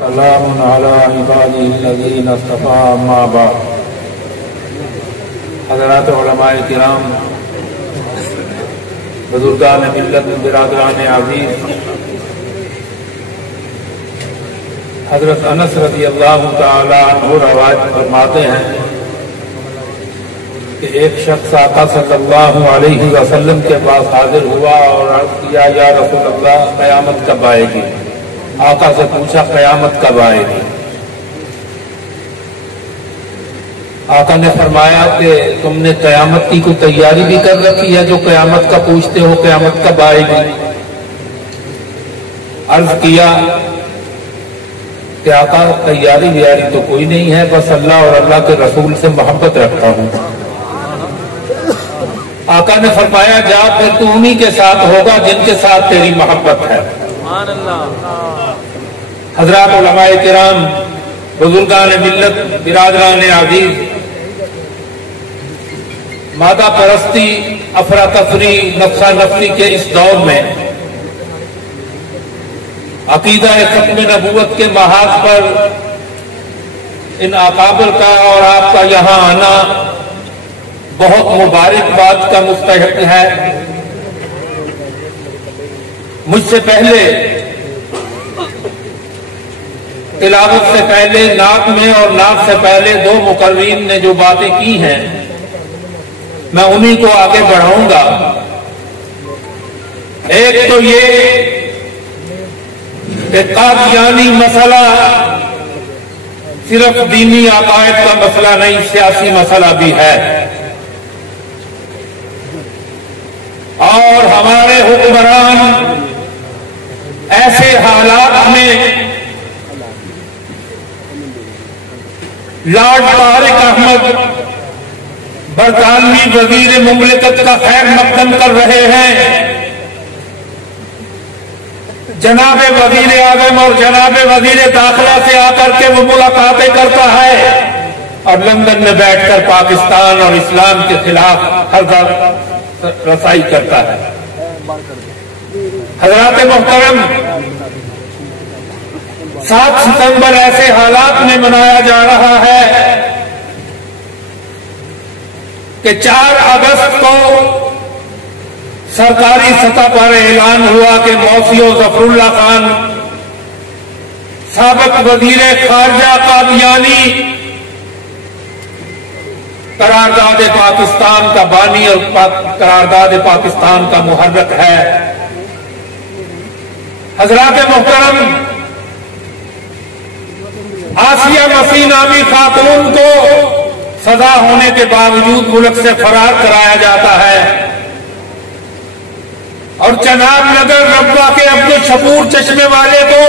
سلام علی عبادی الذین اصطفی اما بعد۔ حضرات علماء کرام، بزرگان ملت، برادران عزیز، حضرت انس رضی اللہ تعالی عنہ روایت فرماتے ہیں کہ ایک شخص آقا صلی اللہ علیہ وسلم کے پاس حاضر ہوا اور عرض کیا، یا رسول اللہ، قیامت کب آئے گی؟ آقا سے پوچھا، قیامت کب آئے گی؟ آقا نے فرمایا کہ تم نے قیامت کی کوئی تیاری بھی کر رکھی ہے جو قیامت کا پوچھتے ہو، قیامت کب آئے گی؟ عرض کیا کہ آقا تیاری بیاری تو کوئی نہیں ہے، بس اللہ اور اللہ کے رسول سے محبت رکھتا ہوں۔ آقا نے فرمایا، جا پھر تو انہی کے ساتھ ہوگا جن کے ساتھ تیری محبت ہے۔ حضرات علماء کرام، بزرگان ملت، برادران عزیز، مادہ پرستی، افراتفری، نفسا نفسی کے اس دور میں عقیدہ ختم نبوت کے محاذ پر ان اکابر کا اور آپ کا یہاں آنا بہت مبارک بات کا مستحق ہے۔ مجھ سے پہلے تلاوت سے پہلے نعت میں اور نعت سے پہلے دو مقررین نے جو باتیں کی ہیں میں انہی کو آگے بڑھاؤں گا۔ ایک تو یہ کہ قادیانی مسئلہ صرف دینی عقائد کا مسئلہ نہیں، سیاسی مسئلہ بھی ہے، اور ہمارے حکمران ایسے حالات میں لارڈ طارق احمد برطانوی وزیر مملکت کا خیر مقدم کر رہے ہیں، جناب وزیر اعظم اور جناب وزیر داخلہ سے آ کر کے وہ ملاقاتیں کرتا ہے اور لندن میں بیٹھ کر پاکستان اور اسلام کے خلاف ہر رسائی کرتا ہے۔ حضرات محترم، 7 ستمبر ایسے حالات میں منایا جا رہا ہے کہ 4 اگست کو سرکاری سطح پر اعلان ہوا کہ موسیو ظفر اللہ خان، سابق وزیر خارجہ قادیانی، قرارداد پاکستان کا بانی اور قرارداد پاکستان کا محرک ہے۔ حضرات محترم، آسیہ مسیح نامی خاتون کو سزا ہونے کے باوجود ملک سے فرار کرایا جاتا ہے، اور جناب نگر ربوہ کے عبد الشکور چشمے والے کو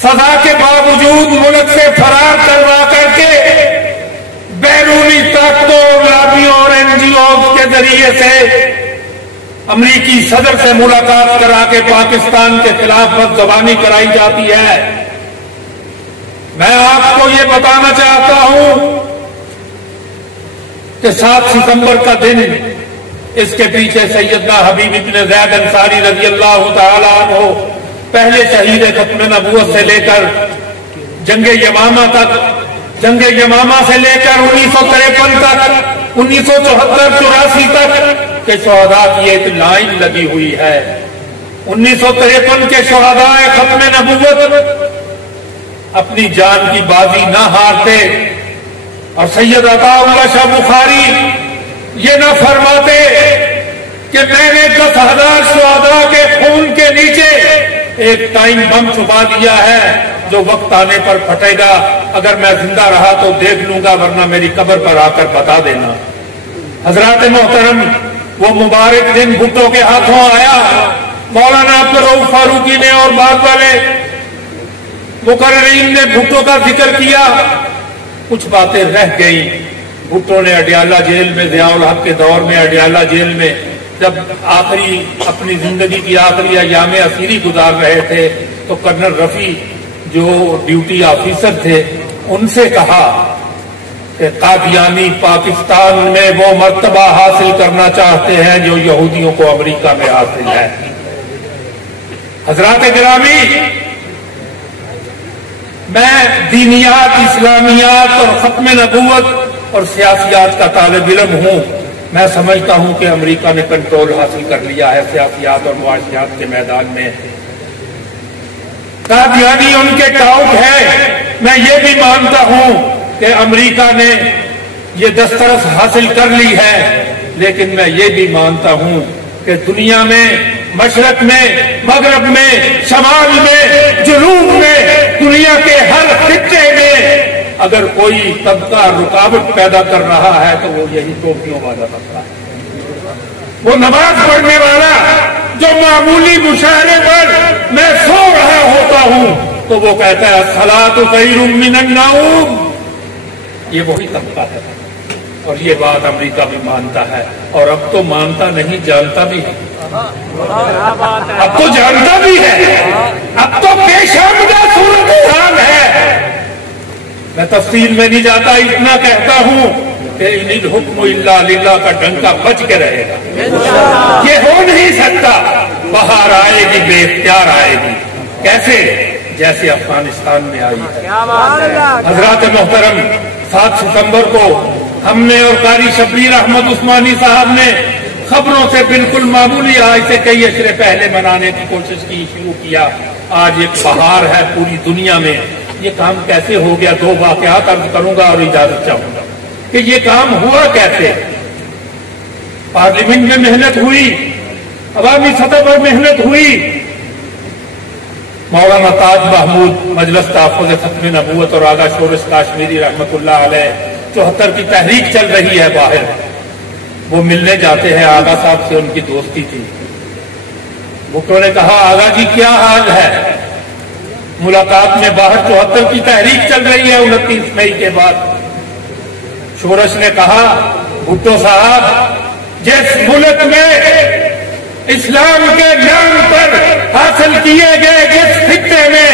سزا کے باوجود ملک سے فرار کروا کر کے بیرونی طاقتوں، لابیوں اور NGOs کے ذریعے سے امریکی صدر سے ملاقات کرا کے پاکستان کے خلاف بدزبانی کرائی جاتی ہے۔ میں آپ کو یہ بتانا چاہتا ہوں کہ 7 ستمبر کا دن، اس کے پیچھے سیدنا حبیب ابن زید انصاری رضی اللہ تعالیٰ عنہ، پہلے شہید ختم نبوت سے لے کر جنگ یمامہ تک، جنگ یمامہ سے لے کر 1953 تک، 1974-84 تک کے شہداء کی ایک لائن لگی ہوئی ہے۔ 1953 کے شہداء ختم نبوت اپنی جان کی بازی نہ ہارتے، اور سید عطا اللہ شاہ بخاری یہ نہ فرماتے کہ میں نے 10,000 شہداء کے خون کے نیچے ایک ٹائم بم چھپا دیا ہے جو وقت آنے پر پھٹے گا، اگر میں زندہ رہا تو دیکھ لوں گا، ورنہ میری قبر پر آ کر بتا دینا۔ حضرات محترم، وہ مبارک دن بھٹو کے ہاتھوں آیا، مولانا عبدالرؤوف فاروقی نے اور بعد والے مقررین نے بھٹو کا ذکر کیا، کچھ باتیں رہ گئیں۔ بھٹو نے اڈیالہ جیل میں، ضیاء الحق کے دور میں اڈیالہ جیل میں جب آخری اپنی زندگی کی آخری ایام اسیری گزار رہے تھے تو کرنل رفیع جو ڈیوٹی آفیسر تھے ان سے کہا کہ قادیانی پاکستان میں وہ مرتبہ حاصل کرنا چاہتے ہیں جو یہودیوں کو امریکہ میں حاصل ہے۔ حضرات گرامی، میں دینیات، اسلامیات اور ختم نبوت اور سیاسیات کا طالب علم ہوں. میں سمجھتا ہوں کہ امریکہ نے کنٹرول حاصل کر لیا ہے سیاسیات اور معاشیات کے میدان میں. قادیانی ان کے ٹاؤٹ ہے. میں یہ بھی مانتا ہوں کہ امریکہ نے یہ دسترس حاصل کر لی ہے، لیکن میں یہ بھی مانتا ہوں کہ دنیا میں، مشرق میں، مغرب میں، شمال میں، جنوب میں، دنیا کے ہر خطے میں اگر کوئی طبقہ رکاوٹ پیدا کر رہا ہے تو وہ یہی ٹوپیوں والا طبقہ ہے. وہ نماز پڑھنے والا جو معمولی مشاعرے پر میں سو رہا ہوتا ہوں تو وہ کہتا ہے الصلاۃ خیر من النوم. یہ وہی طبقہ ہے اور یہ بات امریکہ بھی مانتا ہے. اور اب تو مانتا نہیں، جانتا بھی ہے. اب تو جانتا بھی ہے. اب تو پیش آمدہ صورتحال ہے. میں تفصیل میں نہیں جاتا، اتنا کہتا ہوں کہ ان الحکم الا للہ کا ڈنکا بچ کے رہے گا. یہ ہو نہیں سکتا. بہار آئے گی، بے اختیار آئے گی. کیسے؟ جیسے افغانستان میں آئی ہے. حضرات محترم، 7 ستمبر کو ہم نے اور قاری شبیر احمد عثمانی صاحب نے خبروں سے بالکل معمولی آج سے کئی اشرے پہلے منانے کی کوشش کی، شروع کیا. آج ایک بہار ہے پوری دنیا میں. یہ کام کیسے ہو گیا؟ 2 واقعات عرض کروں گا اور اجازت چاہوں گا کہ یہ کام ہوا کیسے. پارلیمنٹ میں محنت ہوئی، عوامی سطح پر محنت ہوئی. مولانا تاج محمود مجلس تحفظ ختم نبوت اور آغا شورش کاشمیری رحمت اللہ علیہ 74 کی تحریک چل رہی ہے باہر. وہ ملنے جاتے ہیں آغا صاحب سے، ان کی دوستی تھی. بھٹو نے کہا آغا جی کیا حال ہے؟ ملاقات میں باہر 74 کی تحریک چل رہی ہے 29 مئی کے بعد. شورش نے کہا بھٹو صاحب، جس ملک میں اسلام کے نام پر حاصل کیے گئے جس خطے میں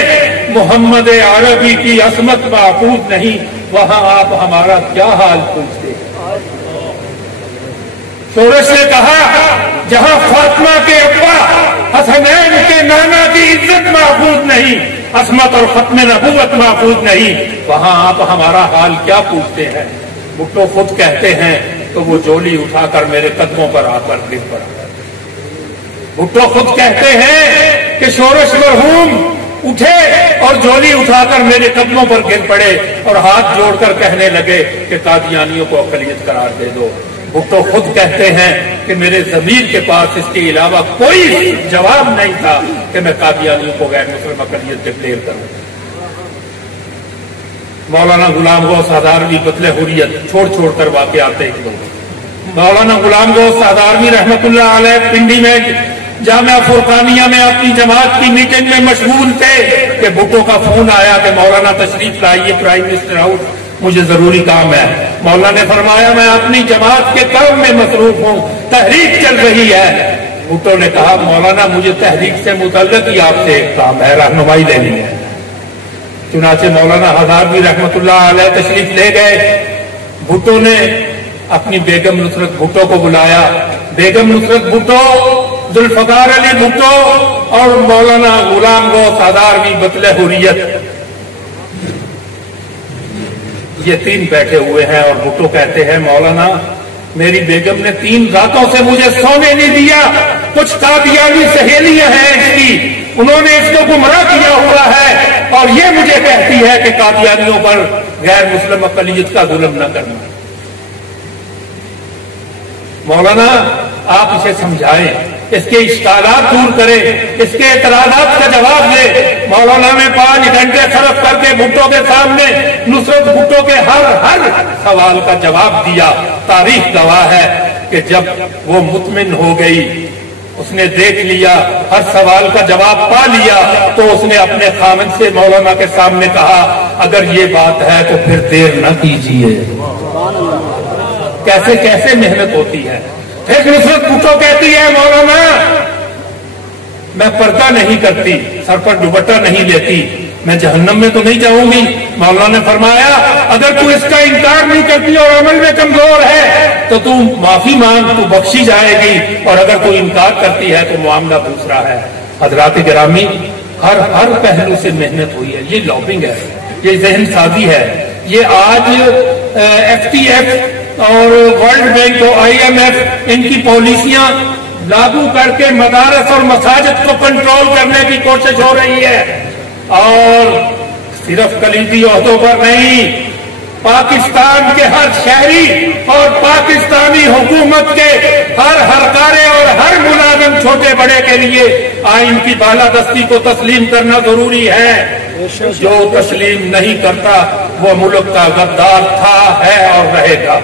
محمد عربی کی عصمت محفوظ نہیں، وہاں آپ ہمارا کیا حال پوچھتے؟ شورش نے کہا جہاں فاطمہ کے ابا حسنین کے نانا کی عزت محفوظ نہیں، عصمت اور ختم نبوت محفوظ نہیں، وہاں آپ ہمارا حال کیا پوچھتے ہیں؟ بھٹو خود کہتے ہیں تو وہ جولی اٹھا کر میرے قدموں پر آ کر گر پڑا. بھٹو خود کہتے ہیں کہ شورش مرحوم اٹھے اور جولی اٹھا کر میرے قدموں پر گر پڑے اور ہاتھ جوڑ کر کہنے لگے کہ قادیانیوں کو اقلیت قرار دے دو. بھٹو خود کہتے ہیں کہ میرے ضمیر کے پاس اس کے علاوہ کوئی جواب نہیں تھا کہ میں قادیانیوں کو غیر مسلم اقلیت ڈکلیئر کروں. مولانا غلام غوث ہزاروی قتل حریت چھوڑ چھوڑ کر واقعات ایک دو. مولانا غلام غوث ہزاروی رحمت اللہ علیہ پنڈی میں جامعہ فرقانیہ میں اپنی جماعت کی میٹنگ میں مشغول تھے کہ بھٹو کا فون آیا کہ مولانا تشریف لائیے پرائم منسٹر ہاؤس، مجھے ضروری کام ہے. مولانا نے فرمایا میں اپنی جماعت کے کام میں مصروف ہوں، تحریک چل رہی ہے. بھٹو نے کہا مولانا مجھے تحریک سے متعلق ہی آپ سے ایک کام ہے، رہنمائی لینی ہے. چنانچہ مولانا ہزاروی رحمت اللہ علیہ تشریف لے گئے. بھٹو نے اپنی بیگم نصرت بھٹو کو بلایا. بیگم نصرت بھٹو، ذوالفقار علی بھٹو اور مولانا غلام غوث ہزاروی قتل حریت، یہ 3 بیٹھے ہوئے ہیں. اور بھٹو کہتے ہیں مولانا میری بیگم نے 3 راتوں سے مجھے سونے نہیں دیا. کچھ قادیانی سہیلیاں ہیں اس کی، انہوں نے اس کو گمراہ کیا ہوا ہے اور یہ مجھے کہتی ہے کہ قادیانیوں پر غیر مسلم اقلیت کا ظلم نہ کرنا. مولانا آپ اسے سمجھائیں، اس کے اشکالات دور کریں، اس کے اعتراضات کا جواب دیں. مولانا نے 5 گھنٹے صرف کر کے بھٹو کے سامنے نصرت بھٹو کے ہر سوال کا جواب دیا. تاریخ گواہ ہے کہ جب وہ مطمئن ہو گئی، اس نے دیکھ لیا، ہر سوال کا جواب پا لیا، تو اس نے اپنے خامن سے مولانا کے سامنے کہا اگر یہ بات ہے تو پھر دیر نہ کیجیے. کیسے کیسے محنت ہوتی ہے. پھر نصرت بھٹو کہتی ہے مولانا میں پردہ نہیں کرتی، سر پر دوپٹہ نہیں لیتی، میں جہنم میں تو نہیں جاؤں گی. مولانا نے فرمایا اگر تو اس کا انکار نہیں کرتی اور عمل میں کمزور ہے تو تم معافی مانگ، تو بخشی جائے گی، اور اگر تو انکار کرتی ہے تو معاملہ دوسرا ہے. حضرات گرامی، ہر پہلو سے محنت ہوئی ہے. یہ لابنگ ہے. یہ ذہن سازی ہے، یہ آج FTF اور ورلڈ بینک اور IMF ان کی پالیسیاں لاگو کر کے مدارس اور مساجد کو کنٹرول کرنے کی کوشش ہو رہی ہے، اور صرف کلیدی عہدوں پر نہیں، پاکستان کے ہر شہری اور پاکستانی حکومت کے ہر کارے اور ہر ملازم چھوٹے بڑے کے لیے آئین کی بالادستی کو تسلیم کرنا ضروری ہے۔ جو تسلیم نہیں کرتا وہ ملک کا غدار تھا، ہے اور رہے گا۔